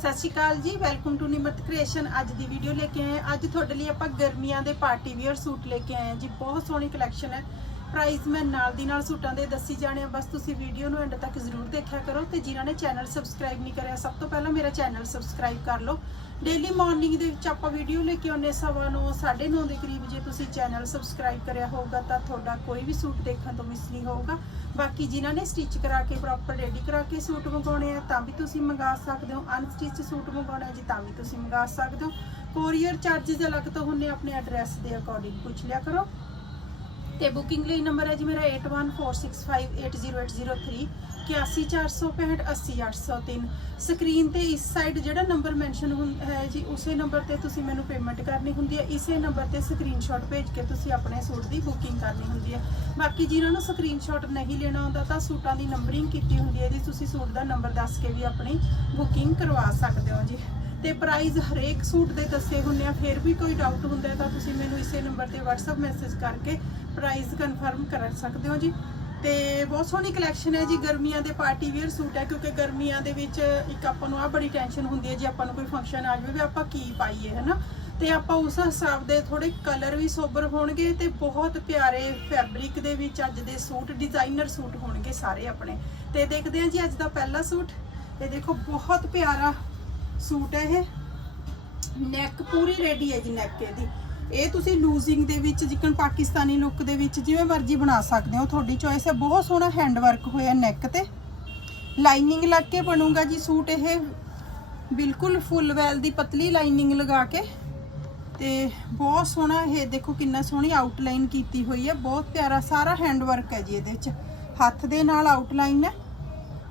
ਸਤਿ ਸ਼੍ਰੀ ਅਕਾਲ ਜੀ welcome to Nimrat creation ਅੱਜ ਦੀ ਵੀਡੀਓ ਲੈ ਕੇ ਆਏ ਅੱਜ ਤੁਹਾਡੇ ਲਈ ਆਪਾਂ ਗਰਮੀਆਂ ਦੇ ਪਾਰਟੀ ਵੇਅਰ ਸੂਟ ਲੈ ਕੇ ਆਏ ਹਾਂ। ਜੀ, ਬਹੁਤ ਸੋਹਣੀ ਕਲੈਕਸ਼ਨ ਹੈ। ਪ੍ਰਾਈਸ ਮੈਂ ਨਾਲ ਦੀ ਨਾਲ ਸੂਟਾਂ ਦੇ ਦੱਸੀ ਜਾਣੇ ਆ ਬਸ ਤੁਸੀਂ ਵੀਡੀਓ ਨੂੰ ਐਂਡ ਤੱਕ ਜ਼ਰੂਰ ਦੇਖਿਆ ਕਰੋ ਤੇ ਜਿਨ੍ਹਾਂ ਨੇ ਚੈਨਲ ਸਬਸਕ੍ਰਾਈਬ ਨਹੀਂ ਕਰਿਆ, ਸਭ ਤੋਂ ਪਹਿਲਾਂ ਮੇਰਾ ਚੈਨਲ ਸਬਸਕ੍ਰਾਈਬ ਕਰ ਲਓ। ਡੇਲੀ ਮਾਰਨਿੰਗ ਦੇ ਵਿੱਚ ਆਪਾਂ ਵੀਡੀਓ ਲੈ ਕੇ ਆਉਂਦੇ ਸਵਾ ਨੂੰ 9:30 ਦੇ ਕਰੀਬ। ਜੇ ਤੁਸੀਂ ਚੈਨਲ ਸਬਸਕ੍ਰਾਈਬ ਕਰਿਆ ਹੋਊਗਾ ਤਾਂ ਤੁਹਾਡਾ ਕੋਈ ਵੀ ਸੂਟ ਦੇਖਣ ਤੋਂ ਮਿਸ ਨਹੀਂ ਹੋਊਗਾ। ਬਾਕੀ ਜਿਨ੍ਹਾਂ ਨੇ ਸਟਿਚ ਕਰਾ ਕੇ ਪ੍ਰੋਪਰ ਰੈਡੀ ਕਰਾ ਕੇ ਸੂਟ ਮੰਗਾਉਣੇ ਆ, ਤਾਂ ਵੀ ਤੁਸੀਂ ਮੰਗਾ ਸਕਦੇ ਹੋ। ਅਨਸਟਿਚ ਸੂਟ ਮੰਗਾਉਣਾ ਹੈ ਜੀ, ਤਾਂ ਵੀ ਤੁਸੀਂ ਮੰਗਾ ਸਕਦੇ ਹੋ। ਕੋਰੀਅਰ ਚਾਰजेस ਅਲੱਗ ਤੋਂ ਹੁੰਨੇ ਆਪਣੇ ਐਡਰੈਸ ਦੇ ਅਕੋਰਡਿੰਗ ਪੁੱਛ ਲਿਆ ਕਰੋ। ਤੇ ਬੁਕਿੰਗ ਲਈ ਨੰਬਰ ਹੈ ਜੀ ਮੇਰਾ 8146580803 8146580803 ਸਕਰੀਨ ਤੇ ਇਸ ਸਾਈਡ ਜਿਹੜਾ ਨੰਬਰ ਮੈਂਸ਼ਨ ਹੈ ਜੀ, ਉਸੇ ਨੰਬਰ ਤੇ ਤੁਸੀਂ ਮੈਨੂੰ ਪੇਮੈਂਟ ਕਰਨੀ ਹੁੰਦੀ ਹੈ। ਇਸੇ ਨੰਬਰ ਤੇ ਸਕਰੀਨਸ਼ਾਟ ਭੇਜ ਕੇ ਤੁਸੀਂ ਆਪਣੇ ਸੂਟ ਦੀ ਬੁਕਿੰਗ ਕਰਨੀ ਹੁੰਦੀ ਹੈ। ਬਾਕੀ ਜਿਨ੍ਹਾਂ ਨੂੰ ਸਕਰੀਨਸ਼ਾਟ ਨਹੀਂ ਲੈਣਾ ਹੁੰਦਾ ਤਾਂ ਸੂਟਾਂ ਦੀ ਨੰਬਰਿੰਗ ਕੀਤੀ ਹੁੰਦੀ ਹੈ ਜੀ। ਤੁਸੀਂ ਸੂਟ ਦਾ ਨੰਬਰ ਦੱਸ ਕੇ ਵੀ ਆਪਣੀ ਬੁਕਿੰਗ ਕਰਵਾ ਸਕਦੇ ਹੋ ਜੀ। ਤੇ ਪ੍ਰਾਈਸ ਹਰੇਕ ਸੂਟ ਦੇ ਦੱਸੇ ਹੁੰਦੇ ਆ, ਫਿਰ ਵੀ ਕੋਈ ਡਾਊਟ ਹੁੰਦਾ ਤਾਂ ਤੁਸੀਂ ਮੈਨੂੰ ਇਸੇ ਨੰਬਰ ਤੇ WhatsApp ਮੈਸੇਜ ਕਰਕੇ ਪ੍ਰਾਈਸ ਕਨਫਰਮ ਕਰ ਸਕਦੇ ਹੋ ਜੀ। ਤੇ ਬਹੁਤ ਸੋਹਣੀ ਕਲੈਕਸ਼ਨ ਹੈ ਜੀ। ਗਰਮੀਆਂ ਦੇ ਪਾਰਟੀ ਵੇਅਰ ਸੂਟ ਹੈ, ਕਿਉਂਕਿ ਗਰਮੀਆਂ ਦੇ ਵਿੱਚ ਇੱਕ ਆਪਾਂ ਨੂੰ ਆ ਬੜੀ ਟੈਨਸ਼ਨ ਹੁੰਦੀ ਹੈ, ਜੀ ਆਪਾਂ ਨੂੰ ਕੋਈ ਫੰਕਸ਼ਨ ਆ ਜਾਵੇ ਵੀ ਆਪਾਂ ਕੀ ਪਾਈਏ, ਹਨਾ? ਤੇ ਆਪਾਂ ਉਸ ਹਿਸਾਬ ਦੇ ਥੋੜੇ ਕਲਰ ਵੀ ਸੋਬਰ ਹੋਣਗੇ ਤੇ ਬਹੁਤ ਪਿਆਰੇ ਫੈਬਰਿਕ ਦੇ ਵਿੱਚ ਅੱਜ ਦੇ ਸੂਟ ਡਿਜ਼ਾਈਨਰ ਸੂਟ ਹੋਣਗੇ ਸਾਰੇ ਆਪਣੇ। ਤੇ ਦੇਖਦੇ ਹਾਂ ਜੀ ਅੱਜ ਦਾ ਪਹਿਲਾ ਸੂਟ ਇਹ ਦੇਖੋ, ਬਹੁਤ ਪਿਆਰਾ ਸੂਟ ਹੈ ਇਹ। ਨੈਕ ਪੂਰੀ ਰੈਡੀ ਹੈ ਜੀ ਨੈਕ ਇਹਦੀ। ਇਹ ਤੁਸੀਂ ਲੂਜ਼ਿੰਗ ਦੇ ਵਿੱਚ ਜਿਕਨ ਪਾਕਿਸਤਾਨੀ ਲੁੱਕ ਦੇ ਵਿੱਚ ਜਿਵੇਂ ਮਰਜ਼ੀ ਬਣਾ ਸਕਦੇ ਹੋ, ਤੁਹਾਡੀ ਚੋਇਸ ਹੈ। ਬਹੁਤ ਸੋਹਣਾ ਹੈਂਡ ਵਰਕ ਹੋਇਆ ਨੈਕ ਤੇ। ਲਾਈਨਿੰਗ ਲੱਗ ਕੇ ਬਣੂਗਾ ਜੀ ਸੂਟ ਇਹ। ਬਿਲਕੁਲ ਫੁੱਲ ਵੈਲ ਦੀ ਪਤਲੀ ਲਾਈਨਿੰਗ ਲਗਾ ਕੇ। ਤੇ ਬਹੁਤ ਸੋਹਣਾ ਇਹ ਦੇਖੋ ਕਿੰਨਾ ਸੋਹਣੀ ਆਊਟਲਾਈਨ ਕੀਤੀ ਹੋਈ ਹੈ। ਬਹੁਤ ਪਿਆਰਾ ਸਾਰਾ ਹੈਂਡ ਵਰਕ ਹੈ ਜੀ ਇਹਦੇ ਵਿੱਚ ਹੱਥ ਦੇ ਨਾਲ ਆਊਟਲਾਈਨ ਹੈ।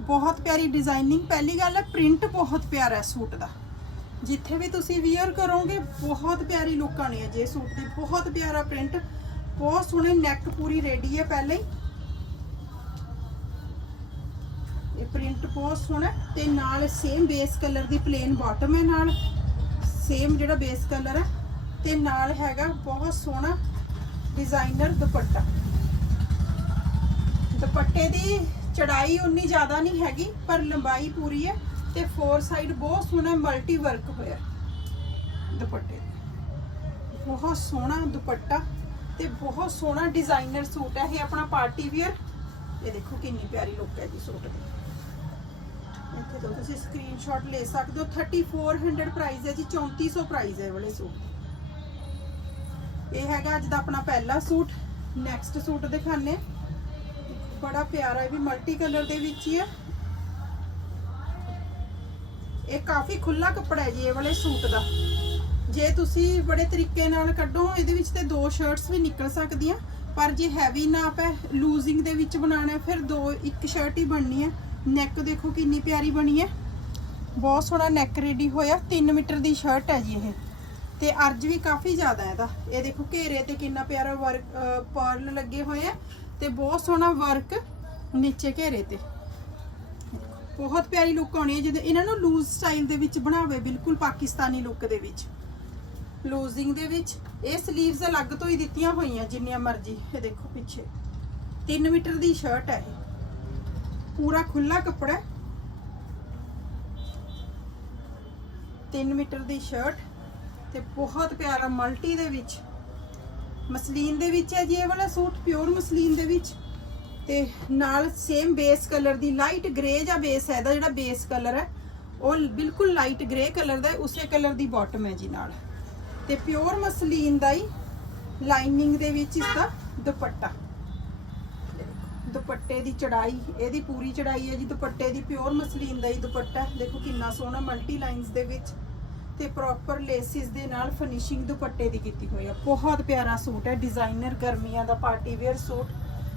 ਬਹੁਤ ਪਿਆਰੀ ਡਿਜ਼ਾਈਨਿੰਗ ਪਹਿਲੀ ਗੱਲ ਹੈ ਪ੍ਰਿੰਟ ਬਹੁਤ ਪਿਆਰਾ ਹੈ ਸੂਟ ਦਾ। ਜਿੱਥੇ ਵੀ ਤੁਸੀਂ ਵੀਅਰ ਕਰੋਗੇ, ਬਹੁਤ ਪਿਆਰੀ ਲੁੱਕ ਆਣੀ ਹੈ ਜੇ ਸੂਟ ਦੀ, ਬਹੁਤ ਪਿਆਰਾ ਪ੍ਰਿੰਟ ਬਹੁਤ ਸੋਹਣੇ ਨੈਕ ਪੂਰੀ ਰੈਡੀ ਹੈ ਪਹਿਲੇ ਇਹ ਪ੍ਰਿੰਟ ਬਹੁਤ ਸੋਹਣਾ ਹੈ ਤੇ ਨਾਲ ਸੇਮ ਬੇਸ ਕਲਰ ਦੀ ਪਲੇਨ ਬਾਟਮ ਹੈ ਨਾਲ ਸੇਮ ਜਿਹੜਾ ਬੇਸ ਕਲਰ ਹੈ ਤੇ ਨਾਲ ਹੈਗਾ ਬਹੁਤ ਸੋਹਣਾ ਡਿਜ਼ਾਈਨਰ ਦੁਪੱਟਾ। ਦੁਪੱਟੇ ਦੀ ਚੜਾਈ ਉਨੀ ਜ਼ਿਆਦਾ ਨਹੀਂ ਹੈਗੀ, ਪਰ ਲੰਬਾਈ ਪੂਰੀ ਹੈ। ਤੇ ਫੋਰ ਸਾਈਡ ਬਹੁਤ ਸੋਹਣਾ ਮਲਟੀ ਵਰਕ ਹੋਇਆ ਦੁਪੱਟੇ ਬਹੁਤ ਸੋਹਣਾ ਦੁਪੱਟਾ ਤੇ ਬਹੁਤ ਸੋਹਣਾ ਡਿਜ਼ਾਈਨਰ ਸੂਟ ਹੈ, ਇਹ ਆਪਣਾ ਪਾਰਟੀ ਵੇਅਰ ਇਹ ਦੇਖੋ ਕਿੰਨੀ ਪਿਆਰੀ ਲੁੱਕ ਹੈ ਜੀ ਸੂਟ ਦੀ। ਇੱਥੇ ਤੋਂ ਤੁਸੀਂ ਸਕਰੀਨਸ਼ਾਟ ਲੈ ਸਕਦੇ ਹੋ। 3400 ਪ੍ਰਾਈਸ ਹੈ ਜੀ 3400 ਪ੍ਰਾਈਸ ਹੈ ਇਹ ਵਾਲੇ ਸੂਟ। ਇਹ ਹੈਗਾ ਅੱਜ ਦਾ ਆਪਣਾ ਪਹਿਲਾ ਸੂਟ। ਨੈਕਸਟ ਸੂਟ ਦਿਖਾਣੇ ਬੜਾ ਪਿਆਰਾ ਇਹ ਵੀ ਮਲਟੀ ਕਲਰ ਦੇ ਵਿੱਚ ਹੀ ਹੈ। ਇਹ ਕਾਫੀ ਖੁੱਲਾ ਕੱਪੜਾ ਹੈ ਜੀ, ਇਹ ਵਾਲੇ ਸੂਟ ਦਾ। ਜੇ ਤੁਸੀਂ ਬੜੇ ਤਰੀਕੇ ਨਾਲ ਕੱਢੋ, ਇਹਦੇ ਵਿੱਚ ਤੇ ਦੋ ਸ਼ਰਟਸ ਵੀ ਨਿਕਲ ਸਕਦੀਆਂ, ਪਰ ਜੇ ਹੈਵੀ ਨਾਪ ਹੈ ਲੂਜ਼ਿੰਗ ਦੇ ਵਿੱਚ ਬਣਾਉਣਾ ਫਿਰ ਦੋ, ਇੱਕ ਸ਼ਰਟ ਹੀ ਬਣਨੀ ਹੈ। ਨੈਕ ਦੇਖੋ ਕਿੰਨੀ ਪਿਆਰੀ ਬਣੀ ਹੈ। ਬਹੁਤ ਸੋਹਣਾ ਨੈਕ ਰੈਡੀ ਹੋਇਆ 3 ਮੀਟਰ ਦੀ ਸ਼ਰਟ ਹੈ ਜੀ ਇਹ। ਤੇ ਅਰਜ ਵੀ ਕਾਫੀ ਜ਼ਿਆਦਾ ਹੈ ਇਹਦਾ। ਇਹ ਦੇਖੋ ਘੇਰੇ ਤੇ ਕਿੰਨਾ ਪਿਆਰਾ ਵਰਕ ਪਰਲ ਲੱਗੇ ਹੋਏ ਆ ਤੇ ਬਹੁਤ ਸੋਹਣਾ ਵਰਕ ਨੀਚੇ ਘੇਰੇ ਤੇ। ਬਹੁਤ ਪਿਆਰੀ ਲੁੱਕ ਆਉਣੀ ਹੈ ਜਦੋਂ ਇਹਨਾਂ ਨੂੰ ਲੂਜ਼ ਸਟਾਈਲ ਦੇ ਵਿੱਚ ਬਣਾਵੇ, ਬਿਲਕੁਲ ਪਾਕਿਸਤਾਨੀ ਲੁੱਕ ਦੇ ਵਿੱਚ। ਲੂਜ਼ਿੰਗ ਦੇ ਵਿੱਚ, ਇਹ 슬ੀਵਸ ਅਲੱਗ ਤੋਂ ਹੀ ਦਿੱਤੀਆਂ ਹੋਈਆਂ, ਜਿੰਨੀਆਂ ਮਰਜ਼ੀ। ਇਹ ਦੇਖੋ ਪਿੱਛੇ। 3 ਮੀਟਰ ਦੀ ਸ਼ਰਟ ਹੈ ਇਹ। ਪੂਰਾ ਖੁੱਲਾ ਕੱਪੜਾ ਹੈ। 3 ਮੀਟਰ ਦੀ ਸ਼ਰਟ ਤੇ ਬਹੁਤ ਪਿਆਰਾ ਮਲਟੀ ਦੇ ਵਿੱਚ। ਮਸਲੀਨ ਦੇ ਵਿੱਚ ਹੈ ਜੀ, ਇਹ ਵਾਲਾ ਸੂਟ ਪਿਓਰ ਮਸਲੀਨ ਦੇ ਵਿੱਚ। ਤੇ ਨਾਲ ਸੇਮ ਬੇਸ ਕਲਰ ਦੀ ਲਾਈਟ ਗ੍ਰੇ ਜਾਂ ਬੇਸ ਹੈ ਇਹਦਾ ਜਿਹੜਾ ਬੇਸ ਕਲਰ ਹੈ, ਉਹ ਬਿਲਕੁਲ ਲਾਈਟ ਗ੍ਰੇ ਕਲਰ ਦਾ ਉਸੇ ਕਲਰ ਦੀ ਬਾਟਮ ਹੈ ਜੀ ਨਾਲ। ਤੇ ਪਿਓਰ ਮਸਲੀਨ ਦਾ ਹੀ ਲਾਈਨਿੰਗ ਦੇ ਵਿੱਚ ਇਸ ਦਾ ਦੁਪੱਟਾ ਦੁਪੱਟੇ ਦੀ ਚੜਾਈ, ਇਹਦੀ ਪੂਰੀ ਚੜਾਈ ਹੈ ਜੀ, ਦੁਪੱਟੇ ਦੀ ਪਿਓਰ ਮਸਲੀਨ ਦਾ ਹੀ ਦੁਪੱਟਾ ਦੇਖੋ ਕਿੰਨਾ ਸੋਹਣਾ ਮਲਟੀ ਲਾਈਨਸ ਦੇ ਵਿੱਚ ਤੇ ਪ੍ਰੋਪਰ ਲੇਸਿਸ ਦੇ ਨਾਲ ਫਿਨਿਸ਼ਿੰਗ ਦੁਪੱਟੇ ਦੀ ਕੀਤੀ ਹੋਈ ਹੈ। ਬਹੁਤ ਪਿਆਰਾ ਸੂਟ ਹੈ ਡਿਜ਼ਾਈਨਰ ਗਰਮੀਆਂ ਦਾ ਪਾਰਟੀ ਵੇਅਰ ਸੂਟ।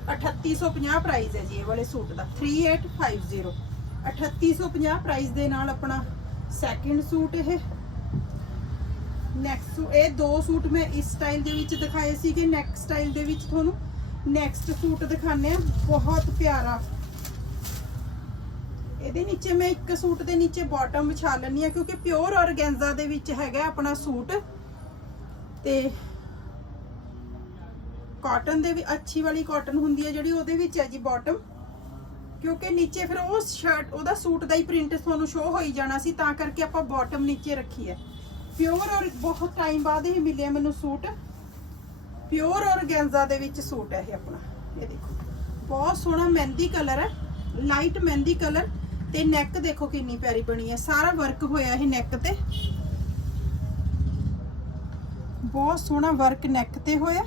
3850 ਪ੍ਰਾਈਸ ਹੈ ਜੀ ਇਹ ਵਾਲੇ ਸੂਟ ਦਾ 3850 3850 ਪ੍ਰਾਈਸ ਦੇ ਨਾਲ ਆਪਣਾ ਸੈਕਿੰਡ ਸੂਟ ਇਹ। ਨੈਕਸਟ ਇਹ ਦੋ ਸੂਟ ਮੈਂ ਇਸ ਸਟਾਈਲ ਦੇ ਵਿੱਚ ਦਿਖਾਏ ਸੀਗੇ ਨੈਕਸਟ ਸਟਾਈਲ ਦੇ ਵਿੱਚ ਤੁਹਾਨੂੰ ਨੈਕਸਟ ਸੂਟ ਦਿਖਾਣੇ ਆ ਬਹੁਤ ਪਿਆਰਾ। ਇਹਦੇ ਨੀਚੇ ਮੈਂ ਇੱਕ ਸੂਟ ਦੇ ਨੀਚੇ ਬਾਟਮ ਵਿਛਾ ਲੈਣੀ ਆ ਕਿਉਂਕਿ ਪਿਓਰ ਔਰਗੈਂਜ਼ਾ ਦੇ ਵਿੱਚ ਹੈਗਾ ਆਪਣਾ ਸੂਟ। ਤੇ ਕਾਟਨ ਦੇ ਵੀ ਅੱਛੀ ਵਾਲੀ ਕਾਟਨ ਹੁੰਦੀ ਹੈ ਜਿਹੜੀ ਉਹਦੇ ਵਿੱਚ ਹੈ ਜੀ ਬਾਟਮ ਕਿਉਂਕਿ ਨੀਚੇ ਫਿਰ ਉਹ ਸ਼ਰਟ ਉਹਦਾ ਸੂਟ ਦਾ ਹੀ ਪ੍ਰਿੰਟ ਤੁਹਾਨੂੰ ਸ਼ੋ ਹੋਈ ਜਾਣਾ ਸੀ, ਤਾਂ ਕਰਕੇ ਆਪਾਂ ਬਾਟਮ ਨੀਚੇ ਰੱਖੀ ਹੈ। ਪਿਓਰ ਔਰ ਬਹੁਤ ਟਾਈਮ ਬਾਅਦ ਹੀ ਮਿਲਿਆ ਮੈਨੂੰ ਸੂਟ। ਪਿਓਰ ਔਰਗੈਂਜ਼ਾ ਦੇ ਵਿੱਚ ਸੂਟ ਹੈ ਇਹ ਆਪਣਾ। ਇਹ ਦੇਖੋ। ਬਹੁਤ ਸੋਹਣਾ ਮਹਿੰਦੀ ਕਲਰ ਹੈ। ਲਾਈਟ ਮਹਿੰਦੀ ਕਲਰ ਤੇ ਨੈਕ ਦੇਖੋ ਕਿੰਨੀ ਪਿਆਰੀ ਬਣੀ ਹੈ। ਸਾਰਾ ਵਰਕ ਹੋਇਆ ਇਹ ਨੈਕ ਤੇ। ਬਹੁਤ ਸੋਹਣਾ ਵਰਕ ਨੈਕ ਤੇ ਹੋਇਆ।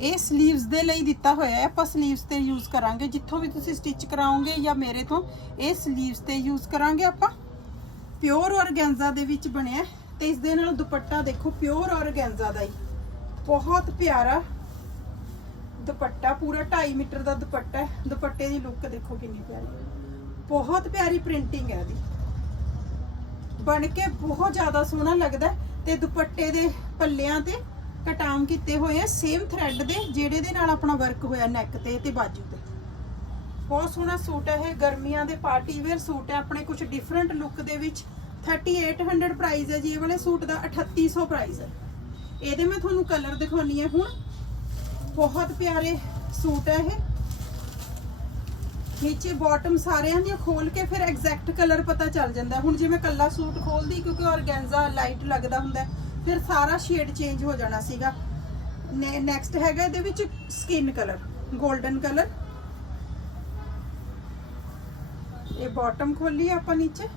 ਇਹ ਸਲੀਵਸ ਦੇ ਲਈ ਦਿੱਤਾ ਹੋਇਆ ਹੈ। ਆਪਾਂ ਸਲੀਵਸ ਤੇ ਯੂਜ਼ ਕਰਾਂਗੇ। ਜਿੱਥੋਂ ਵੀ ਤੁਸੀਂ ਸਟਿਚ ਕਰਾਓਗੇ ਜਾਂ ਮੇਰੇ ਤੋਂ, ਇਹ ਸਲੀਵਸ ਤੇ ਯੂਜ਼ ਕਰਾਂਗੇ ਆਪਾਂ। ਪਿਓਰ ਔਰਗੈਂਜ਼ਾ ਦੇ ਵਿੱਚ ਬਣਿਆ ਤੇ ਇਸ ਦੇ ਨਾਲ ਦੁਪੱਟਾ ਦੇਖੋ ਪਿਓਰ ਔਰਗੈਂਜ਼ਾ ਦਾ ਹੀ। ਬਹੁਤ ਪਿਆਰਾ ਦੁਪੱਟਾ, ਪੂਰਾ 2.5 ਮੀਟਰ ਦਾ ਦੁਪੱਟਾ ਹੈ। ਦੁਪੱਟੇ ਦੀ ਲੁੱਕ ਦੇਖੋ ਕਿੰਨੀ ਪਿਆਰੀ ਬਹੁਤ ਪਿਆਰੀ ਪ੍ਰਿੰਟਿੰਗ ਹੈ ਇਹਦੀ। ਬਣ ਕੇ ਬਹੁਤ ਜ਼ਿਆਦਾ ਸੋਹਣਾ ਲੱਗਦਾ ਤੇ ਦੁਪੱਟੇ ਦੇ ਪੱਲਿਆਂ ਤੇ ਕਟਾਮ ਕੀਤੇ ਹੋਏ ਆ ਸੇਮ ਥ੍ਰੈਡ ਦੇ, ਜਿਹੜੇ ਦੇ ਨਾਲ ਆਪਣਾ ਵਰਕ ਹੋਇਆ ਨੈਕ ਤੇ ਤੇ ਬਾਜੂ ਤੇ। ਬਹੁਤ ਸੋਹਣਾ ਸੂਟ ਹੈ ਇਹ, ਗਰਮੀਆਂ ਦੇ ਪਾਰਟੀ ਵੇਅਰ ਸੂਟ ਹੈ ਆਪਣੇ ਕੁਝ ਡਿਫਰੈਂਟ ਲੁੱਕ ਦੇ ਵਿੱਚ 3800 ਪ੍ਰਾਈਸ ਹੈ ਜੀ, ਇਹ ਵਾਲੇ ਸੂਟ ਦਾ 3800 ਪ੍ਰਾਈਸ ਹੈ ਇਹਦੇ ਮੈਂ ਤੁਹਾਨੂੰ ਕਲਰ ਦਿਖਾਉਣੀ ਹੈ ਹੁਣ। ਬਹੁਤ ਪਿਆਰੇ ਸੂਟ ਹੈ ਇਹ। ਨੀਚੇ ਬਾਟਮ ਸਾਰਿਆਂ ਦੀਆਂ ਖੋਲ ਕੇ ਫਿਰ ਐਗਜ਼ੈਕਟ ਕਲਰ ਪਤਾ ਚੱਲ ਜਾਂਦਾ। ਹੁਣ ਜੇ ਮੈਂ ਕੱਲਾ ਸੂਟ ਖੋਲਦੀ, ਕਿਉਂਕਿ ਔਰਗੈਂਜ਼ਾ ਲਾਈਟ ਲੱਗਦਾ ਹੁੰਦਾ ਫਿਰ ਸਾਰਾ ਸ਼ੇਡ ਚੇਂਜ ਹੋ ਜਾਣਾ ਸੀਗਾ। ਨੈਕਸਟ ਹੈਗਾ ਇਹਦੇ ਵਿੱਚ ਸਕਿਨ ਕਲਰ 골ਡਨ ਕਲਰ ਇਹ ਬਾਟਮ ਖੋਲੀ ਆਪਾਂ ਨੀਚੇ।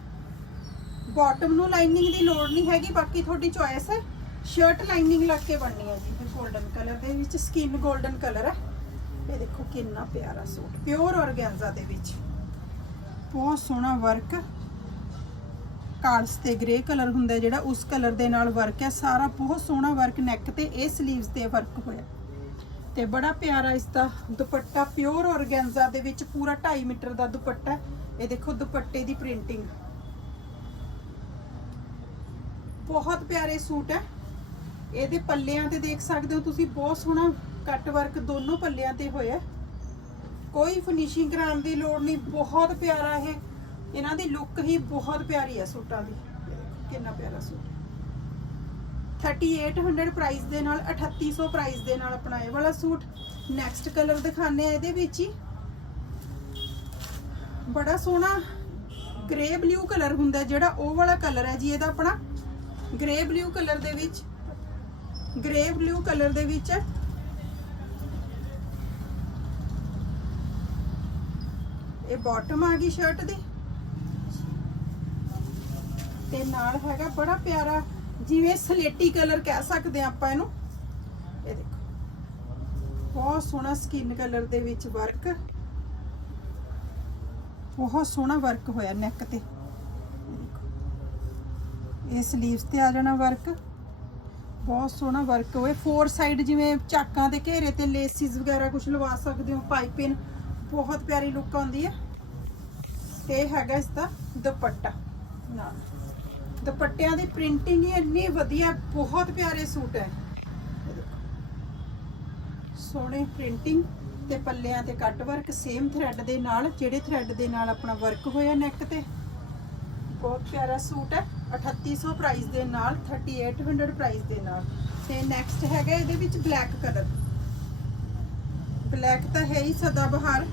ਬਾਟਮ ਨੂੰ ਲਾਈਨਿੰਗ ਦੀ ਲੋੜ ਨਹੀਂ ਹੈਗੀ, ਬਾਕੀ ਤੁਹਾਡੀ ਚੋਇਸ ਹੈ। ਸ਼ਰਟ ਲਾਈਨਿੰਗ ਲੱਗ ਕੇ ਬਣਨੀ ਹੈ ਜੀ, ਫਿਰ 골ਡਨ ਕਲਰ ਦੇ ਵਿੱਚ ਸਕਿਨ ਗੋਲਡਨ ਕਲਰ ਹੈ। ਇਹ ਦੇਖੋ ਕਿੰਨਾ ਪਿਆਰਾ ਸੂਟ ਪਿਓਰ ਔਰਗੈਂਜ਼ਾ ਦੇ ਵਿੱਚ। ਬਹੁਤ ਸੋਹਣਾ ਵਰਕ ਕਾਰਡਸ ਤੇ ਗ੍ਰੇ ਕਲਰ ਹੁੰਦਾ ਜਿਹੜਾ ਉਸ ਕਲਰ ਦੇ ਨਾਲ ਵਰਕ ਹੈ। ਸਾਰਾ ਬਹੁਤ ਸੋਹਣਾ ਵਰਕ ਨੈਕ ਤੇ ਇਹ 슬ੀਵਸ ਤੇ ਵਰਕ ਹੋਇਆ। ਤੇ ਬੜਾ ਪਿਆਰਾ ਇਸ ਦਾ ਦੁਪੱਟਾ ਪਿਓਰ ਔਰਗੈਂਜ਼ਾ ਦੇ ਵਿੱਚ ਪੂਰਾ 2.5 ਮੀਟਰ ਦਾ ਦੁਪੱਟਾ ਇਹ ਦੇਖੋ ਦੁਪੱਟੇ ਦੀ ਪ੍ਰਿੰਟਿੰਗ ਬਹੁਤ ਪਿਆਰੇ ਸੂਟ ਹੈ। ਇਹਦੇ ਪੱਲਿਆਂ ਤੇ ਦੇਖ ਸਕਦੇ ਹੋ ਤੁਸੀਂ, ਬਹੁਤ ਸੋਹਣਾ ਕੱਟ ਵਰਕ ਦੋਨੋਂ ਪੱਲਿਆਂ ਤੇ ਹੋਇਆ ਕੋਈ ਫਿਨਿਸ਼ਿੰਗ ਕਰਾਉਣ ਦੀ ਲੋੜ ਨਹੀਂ, ਬਹੁਤ ਪਿਆਰਾ ਇਹ ਇਹਨਾਂ ਦੀ ਲੁੱਕ ਹੀ ਬਹੁਤ ਪਿਆਰੀ ਹੈ ਸੂਟਾਂ ਦੀ। ਕਿੰਨਾ ਪਿਆਰਾ ਸੂਟ। 3800 ਪ੍ਰਾਈਸ ਦੇ ਨਾਲ 3800 ਪ੍ਰਾਈਸ ਦੇ ਨਾਲ ਆਪਣਾ ਇਹ ਵਾਲਾ ਸੂਟ। ਨੈਕਸਟ ਕਲਰ ਦਿਖਾਣੇ ਆ ਇਹਦੇ ਵਿੱਚ ਹੀ। ਬੜਾ ਸੋਹਣਾ ਗ੍ਰੇ ਬਲੂ ਕਲਰ ਹੁੰਦਾ ਜਿਹੜਾ ਉਹ ਵਾਲਾ ਕਲਰ ਹੈ ਜੀ ਇਹਦਾ ਆਪਣਾ। ਗ੍ਰੇ ਬਲੂ ਕਲਰ ਦੇ ਵਿੱਚ ਗ੍ਰੇ ਬਲੂ ਕਲਰ ਦੇ ਵਿੱਚ। ਇਹ ਬਾਟਮ ਆ ਗਈ ਸ਼ਰਟ ਦੀ। ਤੇ ਨਾਲ ਹੈਗਾ, ਬੜਾ ਪਿਆਰਾ, ਜਿਵੇਂ ਸਲੇਟੀ ਕਲਰ ਕਹਿ ਸਕਦੇ ਆ ਆਪਾਂ ਇਹਨੂੰ। ਇਹ ਦੇਖੋ, ਬਹੁਤ ਸੋਹਣਾ ਸਕਿਨ ਕਲਰ ਦੇ ਵਿੱਚ ਵਰਕ ਬਹੁਤ ਸੋਹਣਾ ਵਰਕ ਹੋਇਆ ਨੈਕ ਤੇ। ਇਹ 슬ੀਵਸ ਤੇ ਆ ਜਾਣਾ ਵਰਕ ਬਹੁਤ ਸੋਹਣਾ ਵਰਕ ਹੋਏ ਫੋਰ ਸਾਈਡ ਜਿਵੇਂ ਚਾਕਾਂ ਦੇ ਘੇਰੇ ਤੇ ਲੇਸਿਸ ਵਗੈਰਾ ਕੁਝ ਲਵਾ ਸਕਦੇ ਹੋ ਪਾਈਪਿੰਗ ਬਹੁਤ ਪਿਆਰੀ ਲੁੱਕ ਆਉਂਦੀ ਹੈ। ਤੇ ਇਹ ਹੈਗਾ ਇਸ ਦਾ ਦੁਪੱਟਾ ਨਾਲ। ਦੁਪੱਟਿਆਂ ਦੀ ਪ੍ਰਿੰਟਿੰਗ ਹੀ ਇੰਨੀ ਵਧੀਆ, ਬਹੁਤ ਪਿਆਰੇ ਸੂਟ ਹੈ। ਸੋਹਣੇ ਪ੍ਰਿੰਟਿੰਗ ਤੇ ਪੱਲਿਆਂ ਤੇ ਕੱਟ ਵਰਕ ਸੇਮ ਥ੍ਰੈਡ ਦੇ ਨਾਲ, ਜਿਹੜੇ ਥ੍ਰੈਡ ਦੇ ਨਾਲ ਆਪਣਾ ਵਰਕ ਹੋਇਆ ਨੈਕ ਤੇ। ਬਹੁਤ ਪਿਆਰਾ ਸੂਟ ਹੈ। 3800 ਪ੍ਰਾਈਸ ਦੇ ਨਾਲ 3800 ਪ੍ਰਾਈਸ ਦੇ ਨਾਲ। ਤੇ ਨੈਕਸਟ ਹੈਗਾ ਇਹਦੇ ਵਿੱਚ ਬਲੈਕ ਕਲਰ ਬਲੈਕ ਤਾਂ ਹੈ ਹੀ ਸਦਾ ਬਹਾਰ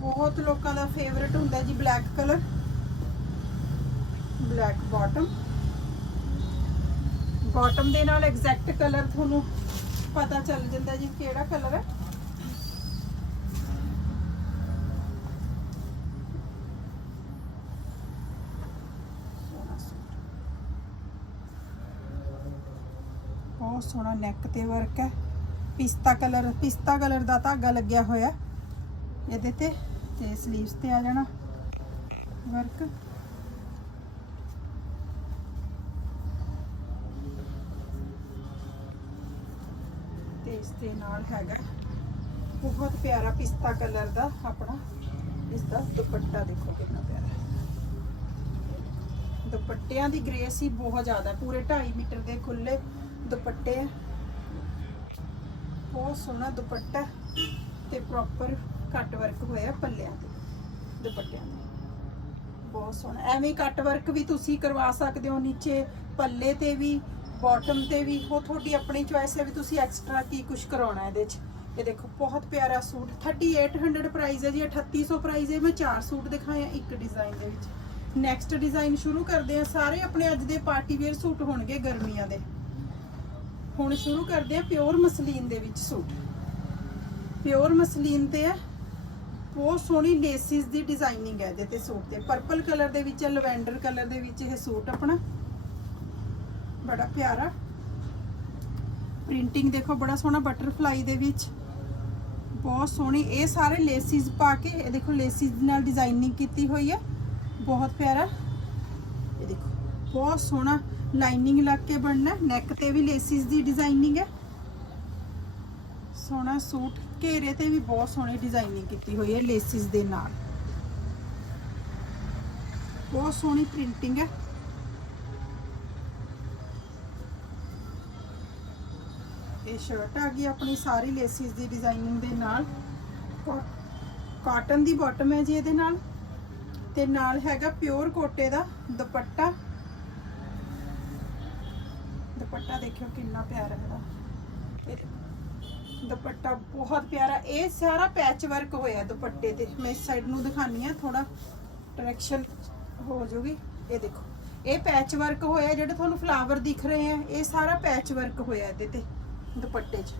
ਬਹੁਤ ਲੋਕਾਂ ਦਾ ਫੇਵਰਿਟ ਹੁੰਦਾ ਜੀ black colour black bottom. Bottom ਦੇ ਨਾਲ ਐਗਜ਼ੈਕਟ ਕਲਰ ਤੁਹਾਨੂੰ ਪਤਾ ਚੱਲ ਜਾਂਦਾ ਜੀ ਕਿਹੜਾ ਕਲਰ ਹੈ। ਬਹੁਤ ਸੋਹਣਾ ਨੈਕ ਤੇ ਵਰਕ ਹੈ। ਪਿਸਤਾ ਕਲਰ ਪਿਸਤਾ ਕਲਰ ਦਾ ਧਾਗਾ ਲੱਗਿਆ ਹੋਇਆ ਇਹਦੇ ਤੇ ਤੇ 슬ੀਵਸ ਤੇ ਆ ਜਾਣਾ। ਵਰਕ ਇਸ ਦੇ ਨਾਲ ਹੈਗਾ। ਬਹੁਤ ਪਿਆਰਾ ਪਿਸਤਾ ਕਲਰ ਦਾ ਆਪਣਾ। ਇਸ ਦਾ ਦੁਪੱਟਾ ਦੇਖੋ ਕਿੰਨਾ ਪਿਆਰਾ ਹੈ। ਦੁਪੱਟਿਆਂ ਦੀ ਗ੍ਰੇਸ ਹੀ ਬਹੁਤ ਜ਼ਿਆਦਾ ਪੂਰੇ 2.5 ਮੀਟਰ ਦੇ ਖੁੱਲੇ ਦੁਪੱਟੇ ਹੈ। ਬਹੁਤ ਸੋਹਣਾ ਦੁਪੱਟਾ ਤੇ ਪ੍ਰੋਪਰ ਕੱਟ ਵਰਕ ਹੋਇਆ ਪੱਲਿਆਂ ਤੇ, ਦੁਪੱਟਿਆਂ ਤੇ। ਬਹੁਤ ਸੋਹਣਾ। ਐਵੇਂ ਕੱਟ ਵਰਕ ਵੀ ਤੁਸੀਂ ਕਰਵਾ ਸਕਦੇ ਹੋ। ਨੀਚੇ ਪੱਲੇ ਤੇ ਵੀ ਬਾਟਮ ਤੇ ਵੀ, ਉਹ ਤੁਹਾਡੀ ਆਪਣੀ ਚੁਆਇਸ ਹੈ ਵੀ ਤੁਸੀਂ ਐਕਸਟਰਾ ਕੀ ਕੁਝ ਕਰਾਉਣਾ ਇਹਦੇ 'ਚ। ਇਹ ਦੇਖੋ, ਬਹੁਤ ਪਿਆਰਾ ਸੂਟ 3800 ਪ੍ਰਾਈਸ ਹੈ ਜੀ 3800 ਪ੍ਰਾਈਸ ਹੈ। ਮੈਂ ਚਾਰ ਸੂਟ ਦਿਖਾਏ ਇੱਕ ਡਿਜ਼ਾਈਨ ਦੇ ਵਿੱਚ। ਨੈਕਸਟ ਡਿਜ਼ਾਈਨ ਸ਼ੁਰੂ ਕਰਦੇ ਆ ਸਾਰੇ ਆਪਣੇ ਅੱਜ ਦੇ ਪਾਰਟੀ ਵੇਅਰ ਸੂਟ ਹੋਣਗੇ ਗਰਮੀਆਂ ਦੇ। ਹੁਣ ਸ਼ੁਰੂ ਕਰਦੇ ਆ ਪਿਓਰ ਮਸਲੀਨ ਦੇ ਵਿੱਚ ਸੂਟ। ਪਿਓਰ ਮਸਲੀਨ ਤੇ ਹੈ। ਬਹੁਤ ਸੋਹਣੀ ਲੇਸਿਸ ਦੀ ਡਿਜ਼ਾਈਨਿੰਗ ਹੈ ਇਹਦੇ ਤੇ ਸੂਟ ਤੇ। ਪਰਪਲ ਕਲਰ ਦੇ ਵਿੱਚ ਲਵੈਂਡਰ ਕਲਰ ਦੇ ਵਿੱਚ ਇਹ ਸੂਟ ਆਪਣਾ। ਬੜਾ ਪਿਆਰਾ। ਪ੍ਰਿੰਟਿੰਗ ਦੇਖੋ, ਬੜਾ ਸੋਹਣਾ ਬਟਰਫਲਾਈ ਦੇ ਵਿੱਚ। ਬਹੁਤ ਸੋਹਣੀ। ਇਹ ਸਾਰੇ ਲੇਸਿਸ ਪਾ ਕੇ, ਇਹ ਦੇਖੋ ਲੇਸਿਸ ਨਾਲ ਡਿਜ਼ਾਈਨਿੰਗ ਕੀਤੀ ਹੋਈ ਹੈ। ਬਹੁਤ ਪਿਆਰਾ। ਇਹ ਦੇਖੋ, ਬਹੁਤ ਸੋਹਣਾ ਲਾਈਨਿੰਗ ਲੱਗ ਕੇ ਬਣਨਾ। ਨੈਕ ਤੇ ਵੀ ਲੇਸਿਸ ਦੀ ਡਿਜ਼ਾਈਨਿੰਗ ਹੈ। ਸੋਹਣਾ ਸੂਟ। ਘੇਰੇ ਤੇ ਵੀ ਬਹੁਤ ਸੋਹਣੀ ਡਿਜ਼ਾਈਨਿੰਗ ਕੀਤੀ ਹੋਈ ਹੈ ਲੇਸਿਸ ਦੇ ਨਾਲ। ਬਹੁਤ ਸੋਹਣੀ ਪ੍ਰਿੰਟਿੰਗ ਹੈ। ਇਹ ਸ਼ਰਟ ਆ ਗਈ ਆਪਣੀ ਸਾਰੀ ਲੇਸਿਸ ਦੀ ਡਿਜ਼ਾਈਨਿੰਗ ਦੇ ਨਾਲ। ਕਾਟਨ ਦੀ ਬਾਟਮ ਹੈ ਜੀ ਇਹਦੇ ਨਾਲ। ਤੇ ਨਾਲ ਹੈਗਾ ਪਿਓਰ ਕੋਟੇ ਦਾ ਦੁਪੱਟਾ। ਦੁਪੱਟਾ ਦੇਖਿਓ ਕਿੰਨਾ ਪਿਆਰਾ ਹੈ ਇਹ ਦੁਪੱਟਾ ਬਹੁਤ ਪਿਆਰਾ। ਇਹ ਸਾਰਾ ਪੈਚ ਵਰਕ ਹੋਇਆ ਦੁਪੱਟੇ ਤੇ। ਮੈਂ ਇਸ ਸਾਈਡ ਨੂੰ ਦਿਖਾਨੀ ਆ ਥੋੜਾ ਡਾਇਰੈਕਸ਼ਨ ਹੋ ਜੂਗੀ ਇਹ ਦੇਖੋ। ਇਹ ਪੈਚ ਵਰਕ ਹੋਇਆ, ਜਿਹੜੇ ਤੁਹਾਨੂੰ ਫਲਾਵਰ ਦਿਖ ਰਹੇ ਆ, ਇਹ ਸਾਰਾ ਪੈਚ ਵਰਕ ਹੋਇਆ ਇਹਦੇ ਤੇ। ਦੁਪੱਟੇ 'ਚ।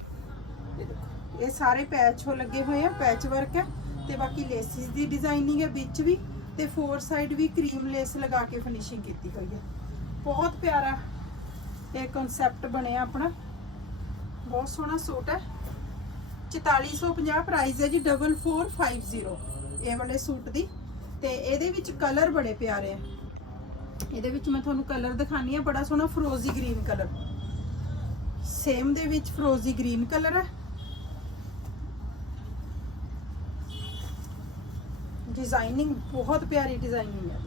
ਇਹ ਦੇਖੋ, ਇਹ ਸਾਰੇ ਪੈਚ ਹੋ ਲੱਗੇ ਹੋਏ ਆ ਪੈਚ ਵਰਕ ਹੈ ਤੇ ਬਾਕੀ ਲੇਸਿਸ ਦੀ ਡਿਜ਼ਾਈਨਿੰਗ ਹੈ ਵਿੱਚ ਵੀ, ਤੇ ਫੋਰ ਸਾਈਡ ਵੀ ਕਰੀਮ ਲੇਸ ਲਗਾ ਕੇ ਫਿਨਿਸ਼ਿੰਗ ਕੀਤੀ ਹੋਈ ਹੈ ਬਹੁਤ ਪਿਆਰਾ ਇਹ ਕਨਸੈਪਟ ਬਣਿਆ ਆਪਣਾ। ਬਹੁਤ ਸੋਹਣਾ ਸੂਟ ਹੈ 4450 ਪ੍ਰਾਈਸ ਹੈ ਜੀ 4450 ਇਹ ਵਾਲੇ ਸੂਟ ਦੀ, ਤੇ ਇਹਦੇ ਵਿੱਚ ਕਲਰ ਬੜੇ ਪਿਆਰੇ ਆ। ਇਹਦੇ ਵਿੱਚ ਮੈਂ ਤੁਹਾਨੂੰ ਕਲਰ ਦਿਖਾਨੀ ਆ, ਬੜਾ ਸੋਹਣਾ ਫਰੋਜ਼ੀ ਗ੍ਰੀਨ ਕਲਰ ਸੇਮ ਦੇ ਵਿੱਚ ਫਰੋਜ਼ੀ ਗ੍ਰੀਨ ਕਲਰ ਹੈ। ਡਿਜ਼ਾਈਨਿੰਗ ਬਹੁਤ ਪਿਆਰੀ ਡਿਜ਼ਾਈਨਿੰਗ ਹੈ।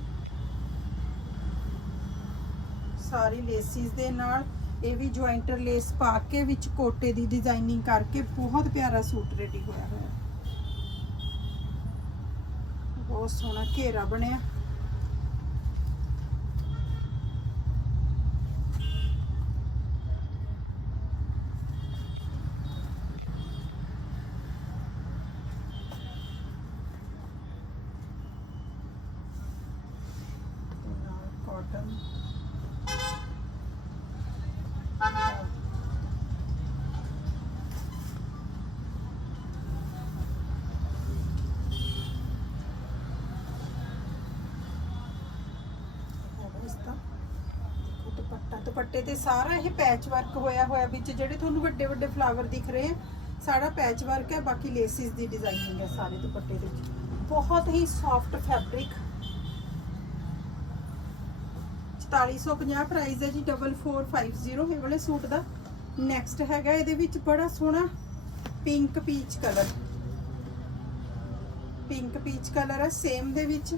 ਸਾਰੀ ਲੇਸਿਸ ਦੇ ਨਾਲ, ਇਹ ਵੀ ਜੁਆਇੰਟਰ ਲੇਸ ਪਾ ਕੇ ਵਿੱਚ ਕੋਟੇ ਦੀ ਡਿਜ਼ਾਈਨਿੰਗ ਕਰਕੇ ਬਹੁਤ ਪਿਆਰਾ ਸੂਟ ਰੈਡੀ ਹੋਇਆ ਹੋਇਆ। ਬਹੁਤ ਸੋਹਣਾ ਘੇਰਾ ਬਣਿਆ ਕਾਟਨ ਇਸਦਾ ਦੁਪੱਟਾ ਦੁਪੱਟੇ ਤੇ ਸਾਰਾ ਇਹ ਪੈਚ ਵਰਕ ਹੋਇਆ ਹੋਇਆ ਵਿੱਚ, ਜਿਹੜੇ ਤੁਹਾਨੂੰ ਵੱਡੇ ਵੱਡੇ ਫਲਾਵਰ ਦਿਖ ਰਹੇ ਆ, ਸਾਰਾ ਪੈਚ ਵਰਕ ਹੈ, ਬਾਕੀ ਲੇਸਿਸ ਦੀ ਡਿਜ਼ਾਈਨਿੰਗ ਹੈ ਸਾਰੇ ਦੁਪੱਟੇ ਦੇ ਵਿੱਚ। ਬਹੁਤ ਹੀ ਸੌਫਟ ਫੈਬਰਿਕ 4450 ਪ੍ਰਾਈਸ ਹੈ ਜੀ 4450 ਇਹ ਵਾਲੇ ਸੂਟ ਦਾ। ਨੈਕਸਟ ਹੈਗਾ ਇਹਦੇ ਵਿੱਚ ਬੜਾ ਸੋਹਣਾ pink peach colour pink peach colour ਹੈ ਸੇਮ ਦੇ ਵਿੱਚ।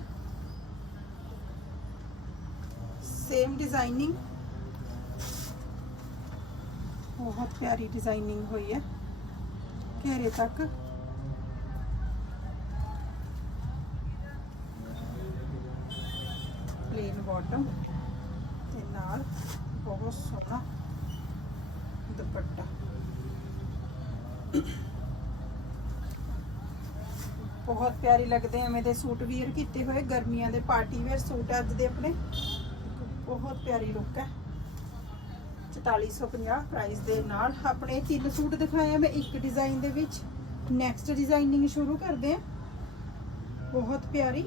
ਸੇਮ ਡਿਜ਼ਾਈਨਿੰਗ ਬਹੁਤ ਪਿਆਰੀ ਡਿਜ਼ਾਈਨਿੰਗ ਹੋਈ ਹੈ। ਘੇਰੇ ਤੱਕ। ਪਲੇਨ ਬਾਟਮ ਤੇ ਨਾਲ ਬਹੁਤ ਸੋਹਣਾ ਦੁਪੱਟਾ। ਬਹੁਤ ਪਿਆਰੀ ਲੱਗਦੇ ਐਵੇਂ ਦੇ ਸੂਟ ਵੀਅਰ ਕੀਤੇ ਹੋਏ। ਗਰਮੀਆਂ ਦੇ ਪਾਰਟੀ ਵੇਅਰ ਸੂਟ ਅੱਜ ਦੇ ਆਪਣੇ। ਬਹੁਤ ਪਿਆਰੀ ਲੁੱਕ ਹੈ। 4450 ਪ੍ਰਾਈਸ ਦੇ ਨਾਲ ਆਪਣੇ ਤਿੰਨ ਸੂਟ ਦਿਖਾਇਆ ਮੈਂ ਇੱਕ ਡਿਜ਼ਾਈਨ ਦੇ ਵਿੱਚ ਨੈਕਸਟ ਡਿਜ਼ਾਈਨਿੰਗ ਸ਼ੁਰੂ ਕਰਦੇ ਆ। ਬਹੁਤ ਪਿਆਰੀ।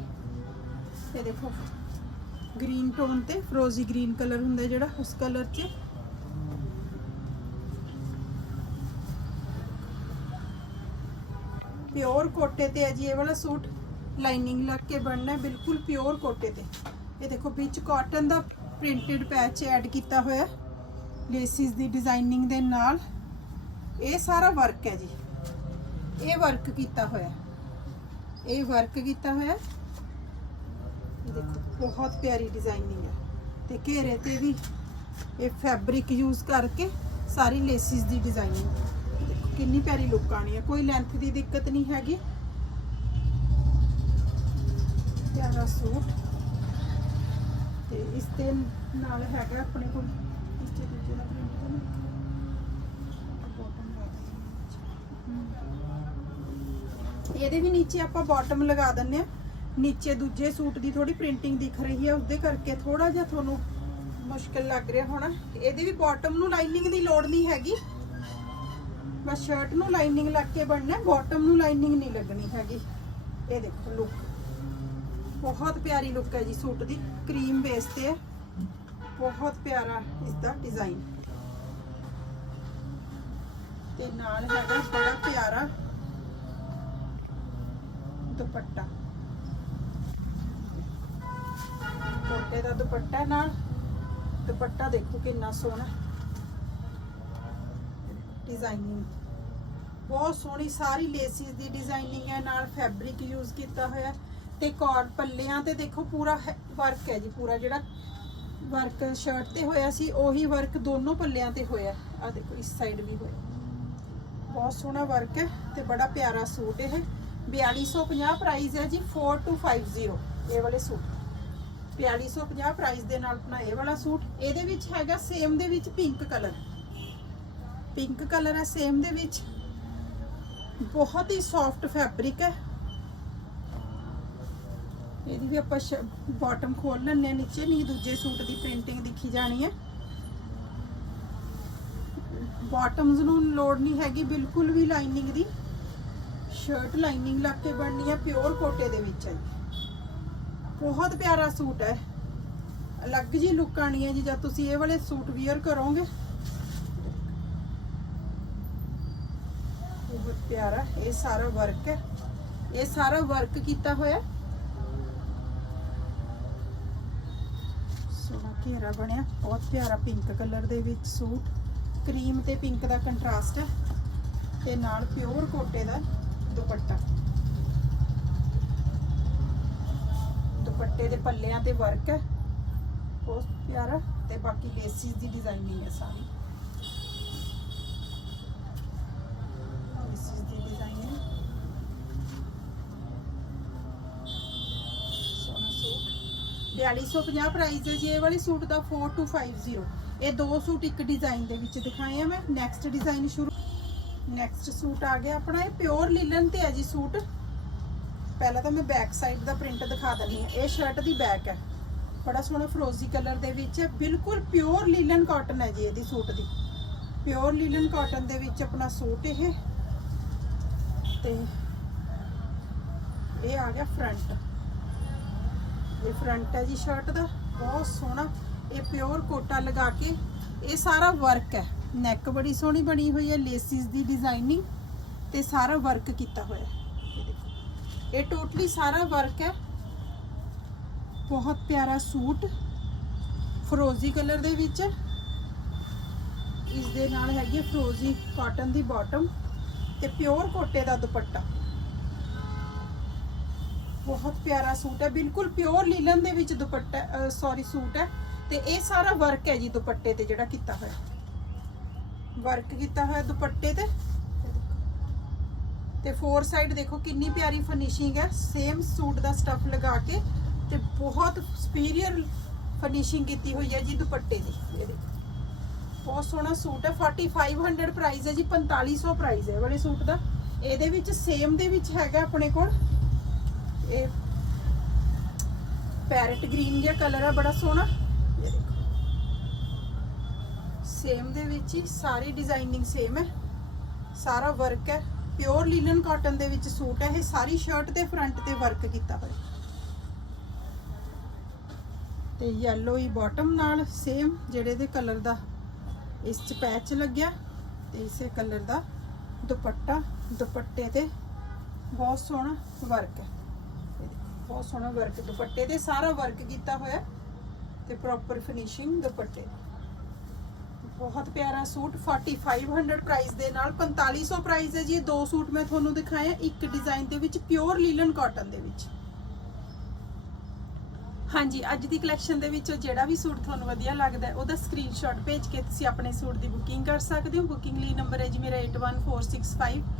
ਇਹ ਦੇਖੋ ਗ੍ਰੀਨ ਟੋਨ ਤੇ ਫਰੋਜ਼ੀ ਗ੍ਰੀਨ ਕਲਰ ਹੁੰਦਾ ਜਿਹੜਾ, ਉਸ ਕਲਰ 'ਚ। ਪਿਓਰ ਕੋਟੇ ਤੇ ਹੈ ਜੀ, ਇਹ ਵਾਲਾ ਸੂਟ ਲਾਈਨਿੰਗ ਲੱਗ ਕੇ ਬਣਨਾ ਹੈ, ਬਿਲਕੁਲ ਪਿਓਰ ਕੋਟੇ ਤੇ। ਇਹ ਦੇਖੋ, ਵਿੱਚ ਕਾਟਨ ਦਾ ਪ੍ਰਿੰਟਡ ਪੈਚ ਐਡ ਕੀਤਾ ਹੋਇਆ। ਲੇਸਿਸ ਦੀ ਡਿਜ਼ਾਈਨਿੰਗ ਦੇ ਨਾਲ ਇਹ ਸਾਰਾ ਵਰਕ ਹੈ ਜੀ। ਇਹ ਵਰਕ ਕੀਤਾ ਹੋਇਆ ਇਹ ਵਰਕ ਕੀਤਾ ਹੋਇਆ ਦੇਖੋ, ਬਹੁਤ ਪਿਆਰੀ ਡਿਜ਼ਾਈਨਿੰਗ ਹੈ। ਤੇ ਘੇਰੇ ਤੇ ਵੀ ਇਹ ਫੈਬਰਿਕ ਯੂਜ਼ ਕਰਕੇ ਸਾਰੀ ਲੇਸਿਸ ਦੀ ਡਿਜ਼ਾਈਨਿੰਗ ਦੇਖੋ, ਕਿੰਨੀ ਪਿਆਰੀ ਲੁੱਕ ਆਣੀ ਹੈ। ਕੋਈ ਲੈਂਥ ਦੀ ਦਿੱਕਤ ਨਹੀਂ ਹੈਗੀ। ਪਿਆਰਾ ਸੂਟ। ਤੇ ਇਸ ਦੇ ਨਾਲ ਹੈਗਾ ਆਪਣੇ ਕੋਲ ਇਹਦੇ ਵੀ ਨੀਚੇ ਆਪਾਂ ਬਾਟਮ ਲਗਾ ਦਿੰਨੇ ਆ ਨੀਚੇ ਦੂਜੇ ਸੂਟ ਦੀ ਥੋੜੀ ਪ੍ਰਿੰਟਿੰਗ ਦਿਖ ਰਹੀ ਹੈ ਉਸਦੇ ਕਰਕੇ ਥੋੜਾ ਜਿਹਾ ਤੁਹਾਨੂੰ ਮੁਸ਼ਕਿਲ ਲੱਗ ਰਿਹਾ ਹੋਣਾ। ਇਹਦੇ ਵੀ ਬਾਟਮ ਨੂੰ ਲਾਈਨਿੰਗ ਦੀ ਲੋੜ ਨਹੀਂ ਹੈਗੀ। ਬਸ ਸ਼ਰਟ ਨੂੰ ਲਾਈਨਿੰਗ ਲੱਗ ਕੇ ਬਣਨਾ ਬਾਟਮ ਨੂੰ ਲਾਈਨਿੰਗ ਨਹੀਂ ਲੱਗਣੀ ਹੈਗੀ। ਇਹ ਦੇਖੋ ਲੁੱਕ ਬਹੁਤ ਪਿਆਰੀ ਲੁੱਕ ਹੈ ਜੀ ਸੂਟ ਦੀ ਕਰੀਮ ਬੇਸ ਤੇ। ਹੈ ਬਹੁਤ ਪਿਆਰਾ ਇਸ ਦਾ ਡਿਜ਼ਾਈਨ ਤੇ ਨਾਲ ਹੈਗਾ ਬੜਾ ਪਿਆਰਾ ਦੁਪੱਟਾ। ਕੋਟੇ ਦਾ ਦੁਪੱਟਾ ਨਾਲ, ਦੁਪੱਟਾ ਦੇਖੋ ਕਿੰਨਾ ਸੋਹਣਾ। ਡਿਜ਼ਾਈਨਿੰਗ ਬਹੁਤ ਸੋਹਣੀ ਸਾਰੀ ਲੇਸਿਸ ਦੀ ਡਿਜ਼ਾਈਨਿੰਗ ਹੈ, ਨਾਲ ਫੈਬਰਿਕ ਯੂਜ਼ ਕੀਤਾ ਹੋਇਆ ਤੇ ਕੌਰ ਪੱਲਿਆਂ ਤੇ ਦੇਖੋ ਪੂਰਾ ਵਰਕ ਹੈ ਜੀ, ਪੂਰਾ ਜਿਹੜਾ ਵਰਕ ਸ਼ਰਟ ਤੇ ਹੋਇਆ ਸੀ, ਉਹੀ ਵਰਕ ਦੋਨੋਂ ਪੱਲਿਆਂ ਤੇ ਹੋਇਆ। ਆ ਦੇਖੋ, ਇਸ ਸਾਈਡ ਵੀ ਹੋਇਆ। ਬਹੁਤ ਸੋਹਣਾ ਵਰਕ ਹੈ ਤੇ ਬੜਾ ਪਿਆਰਾ ਸੂਟ ਇਹ। 4250 ਪ੍ਰਾਈਸ ਹੈ ਜੀ 4250 ਇਹ ਵਾਲੇ ਸੂਟ। 4250 ਪ੍ਰਾਈਸ ਦੇ ਨਾਲ ਆਪਣਾ ਇਹ ਵਾਲਾ ਸੂਟ। ਇਹਦੇ ਵਿੱਚ ਹੈਗਾ ਸੇਮ ਦੇ ਵਿੱਚ ਪਿੰਕ ਕਲਰ ਪਿੰਕ ਕਲਰ ਹੈ ਸੇਮ ਦੇ ਵਿੱਚ। ਬਹੁਤ ਹੀ ਸੌਫਟ ਫੈਬਰਿਕ ਹੈ। ਇਹਦੀ ਵੀ ਆਪਾਂ ਬਾਟਮ ਖੋਲ ਲੈਣੇ ਆ ਨੀਚੇ ਨਹੀਂ, ਦੂਜੇ ਸੂਟ ਦੀ ਪ੍ਰਿੰਟਿੰਗ ਦਿਖੀ ਜਾਣੀ ਹੈ। ਬਾਟਮਸ ਨੂੰ ਲੋੜ ਨਹੀਂ ਹੈਗੀ, ਬਿਲਕੁਲ ਵੀ ਲਾਈਨਿੰਗ ਦੀ। ਸ਼ਰਟ ਲਾਈਨਿੰਗ ਲੱਗ ਕੇ ਬਣਨੀ ਹੈ ਪਿਓਰ ਕੋਟੇ ਦੇ ਵਿੱਚ ਹੈ। ਬਹੁਤ ਪਿਆਰਾ ਸੂਟ ਹੈ। ਅਲੱਗ ਜੀ ਲੁੱਕ ਆਣੀ ਹੈ ਜੀ, ਜਦ ਤੁਸੀਂ ਇਹ ਵਾਲੇ ਸੂਟ ਵੀਅਰ ਕਰੋਗੇ। ਬਹੁਤ ਪਿਆਰਾ, ਇਹ ਸਾਰਾ ਵਰਕ ਹੈ। ਇਹ ਸਾਰਾ ਵਰਕ ਕੀਤਾ ਹੋਇਆ ਸੋਹਣਾ ਘੇਰਾ ਬਣਿਆ, ਬਹੁਤ ਪਿਆਰਾ ਪਿੰਕ ਕਲਰ ਦੇ ਵਿੱਚ ਸੂਟ। ਕਰੀਮ ਤੇ ਪਿੰਕ ਦਾ ਕੰਟਰਾਸਟ ਹੈ ਤੇ ਨਾਲ ਪਿਓਰ ਕੋਟੇ ਦਾ ਦੁਪੱਟਾ। ਦੁਪੱਟੇ ਦੇ ਪੱਲਿਆਂ ਤੇ ਵਰਕ ਹੈ, ਬਹੁਤ ਪਿਆਰਾ ਤੇ ਬਾਕੀ ਲੇਸਿਸ ਦੀ ਡਿਜ਼ਾਈਨਿੰਗ ਹੈ ਸਾਰੀ। 4150 ਪ੍ਰਾਈਸ ਹੈ ਜੀ, ਇਹ ਵਾਲੇ ਸੂਟ ਦਾ 4250 ਇਹ ਦੋ ਸੂਟ ਇੱਕ ਡਿਜ਼ਾਈਨ ਦੇ ਵਿੱਚ ਦਿਖਾਏ ਆ ਮੈਂ। ਨੈਕਸਟ ਡਿਜ਼ਾਈਨ ਸ਼ੁਰੂ ਨੈਕਸਟ ਸੂਟ ਆ ਗਿਆ ਆਪਣਾ, ਇਹ ਪਿਓਰ ਲਿਲਨ ਤੇ ਹੈ ਜੀ ਸੂਟ। ਪਹਿਲਾਂ ਤਾਂ ਮੈਂ ਬੈਕ ਸਾਈਡ ਦਾ ਪ੍ਰਿੰਟ ਦਿਖਾ ਦਿੰਦੀ ਆ ਇਹ ਸ਼ਰਟ ਦੀ ਬੈਕ ਹੈ। ਬੜਾ ਸੋਹਣਾ ਫਰੋਜ਼ੀ ਕਲਰ ਦੇ ਵਿੱਚ ਹੈ। ਬਿਲਕੁਲ ਪਿਓਰ ਲਿਲਨ ਕਾਟਨ ਹੈ ਜੀ ਇਹਦੀ ਸੂਟ ਦੀ। ਪਿਓਰ ਲਿਨਨ ਕਾਟਨ ਦੇ ਵਿੱਚ ਆਪਣਾ ਸੂਟ ਇਹ। ਤੇ ਇਹ ਆ ਗਿਆ ਫਰੰਟ ਇਹ ਫਰੰਟ ਹੈ ਜੀ ਸ਼ਰਟ ਦਾ, ਬਹੁਤ ਸੋਹਣਾ। ਇਹ ਪਿਓਰ ਕੋਟਾ ਲਗਾ ਕੇ, ਇਹ ਸਾਰਾ ਵਰਕ ਹੈ। ਨੈਕ ਬੜੀ ਸੋਹਣੀ ਬਣੀ ਹੋਈ ਹੈ ਲੇਸਿਸ ਦੀ ਡਿਜ਼ਾਈਨਿੰਗ ਤੇ ਸਾਰਾ ਵਰਕ ਕੀਤਾ ਹੋਇਆ ਹੈ। ਇਹ ਟੋਟਲੀ ਸਾਰਾ ਵਰਕ ਹੈ। ਬਹੁਤ ਪਿਆਰਾ ਸੂਟ ਫਰੋਜ਼ੀ ਕਲਰ ਦੇ ਵਿੱਚ। ਇਸ ਦੇ ਨਾਲ ਹੈਗੀ ਹੈ ਫਰੋਜ਼ੀ ਕਾਟਨ ਦੀ ਬਾਟਮ ਤੇ ਪਿਓਰ ਕੋਟੇ ਦਾ ਦੁਪੱਟਾ। ਬਹੁਤ ਪਿਆਰਾ ਸੂਟ ਹੈ, ਬਿਲਕੁਲ ਪਿਓਰ ਲੀਲਨ ਦੇ ਵਿੱਚ ਦੁਪੱਟਾ ਸੌਰੀ ਸੂਟ ਹੈ। ਤੇ ਇਹ ਸਾਰਾ ਵਰਕ ਹੈ ਜੀ ਦੁਪੱਟੇ ਤੇ ਜਿਹੜਾ ਕੀਤਾ ਹੋਇਆ। ਵਰਕ ਕੀਤਾ ਹੋਇਆ ਦੁਪੱਟੇ ਤੇ। ਤੇ ਫੋਰ ਸਾਈਡ ਦੇਖੋ ਕਿੰਨੀ ਪਿਆਰੀ ਫਿਨਿਸ਼ਿੰਗ ਹੈ। ਸੇਮ ਸੂਟ ਦਾ ਸਟਫ ਲਗਾ ਕੇ ਤੇ ਬਹੁਤ ਸੁਪੀਰੀਅਰ ਫਿਨਿਸ਼ਿੰਗ ਕੀਤੀ ਹੋਈ ਹੈ ਜੀ ਦੁਪੱਟੇ ਦੀ। ਇਹ ਦੇਖੋ। ਬਹੁਤ ਸੋਹਣਾ ਸੂਟ ਹੈ। 4500 ਪ੍ਰਾਈਸ ਹੈ ਜੀ 4500 ਪ੍ਰਾਈਸ ਹੈ ਵਾਲੇ ਸੂਟ ਦਾ। ਇਹਦੇ ਵਿੱਚ ਸੇਮ ਦੇ ਵਿੱਚ ਹੈਗਾ ਆਪਣੇ ਕੋਲ ਇਹ ਪੈਰਟ ਗ੍ਰੀਨ ਜਿਹਾ ਕਲਰ ਹੈ ਬੜਾ ਸੋਹਣਾ। ਇਹ ਦੇਖੋ। ਸੇਮ ਦੇ ਵਿੱਚ ਹੀ ਸਾਰੀ ਡਿਜ਼ਾਈਨਿੰਗ ਸੇਮ ਹੈ। ਸਾਰਾ ਵਰਕ ਹੈ। ਪਿਓਰ ਲਿਨਨ ਕਾਟਨ ਦੇ ਵਿੱਚ ਸੂਟ ਹੈ। ਇਹ ਸਾਰੀ ਸ਼ਰਟ ਤੇ ਫਰੰਟ ਤੇ ਵਰਕ ਕੀਤਾ ਹੋਇਆ ਤੇ ਯੈਲੋ ਹੀ ਬਾਟਮ ਨਾਲ ਸੇਮ ਜਿਹੜੇ ਦੇ ਕਲਰ ਦਾ ਇਸ ਚ ਪੈਚ ਲੱਗਿਆ। ਤੇ ਇਸੇ ਕਲਰ ਦਾ ਦੁਪੱਟਾ, ਦੁਪੱਟੇ ਤੇ ਬਹੁਤ ਸੋਹਣਾ ਵਰਕ ਹੈ। ਬਹੁਤ ਸੋਹਣਾ ਵਰਕ ਦੁਪੱਟੇ ਤੇ ਸਾਰਾ ਵਰਕ ਕੀਤਾ ਹੋਇਆ ਤੇ ਪ੍ਰੋਪਰ ਫਿਨਿਸ਼ਿੰਗ ਦੁਪੱਟੇ। ਬਹੁਤ ਪਿਆਰਾ ਸੂਟ 4500 ਪ੍ਰਾਈਸ ਦੇ ਨਾਲ 4500 ਪ੍ਰਾਈਸ ਹੈ ਜੀ, ਇਹ ਦੋ ਸੂਟ ਮੈਂ ਤੁਹਾਨੂੰ ਦਿਖਾਇਆ ਇੱਕ ਡਿਜ਼ਾਈਨ ਦੇ ਵਿੱਚ ਪਿਓਰ ਲੀਲਨ ਕਾਟਨ ਦੇ ਵਿੱਚ। ਹਾਂਜੀ, ਅੱਜ ਦੀ ਕਲੈਕਸ਼ਨ ਦੇ ਵਿੱਚੋਂ ਜਿਹੜਾ ਵੀ ਸੂਟ ਤੁਹਾਨੂੰ ਵਧੀਆ ਲੱਗਦਾ ਉਹਦਾ ਸਕਰੀਨਸ਼ਾਟ ਭੇਜ ਕੇ ਤੁਸੀਂ ਆਪਣੇ ਸੂਟ ਦੀ ਬੁਕਿੰਗ ਕਰ ਸਕਦੇ ਹੋ। ਬੁਕਿੰਗ ਲਈ ਨੰਬਰ ਹੈ ਜੀ ਮੇਰਾ 8146580803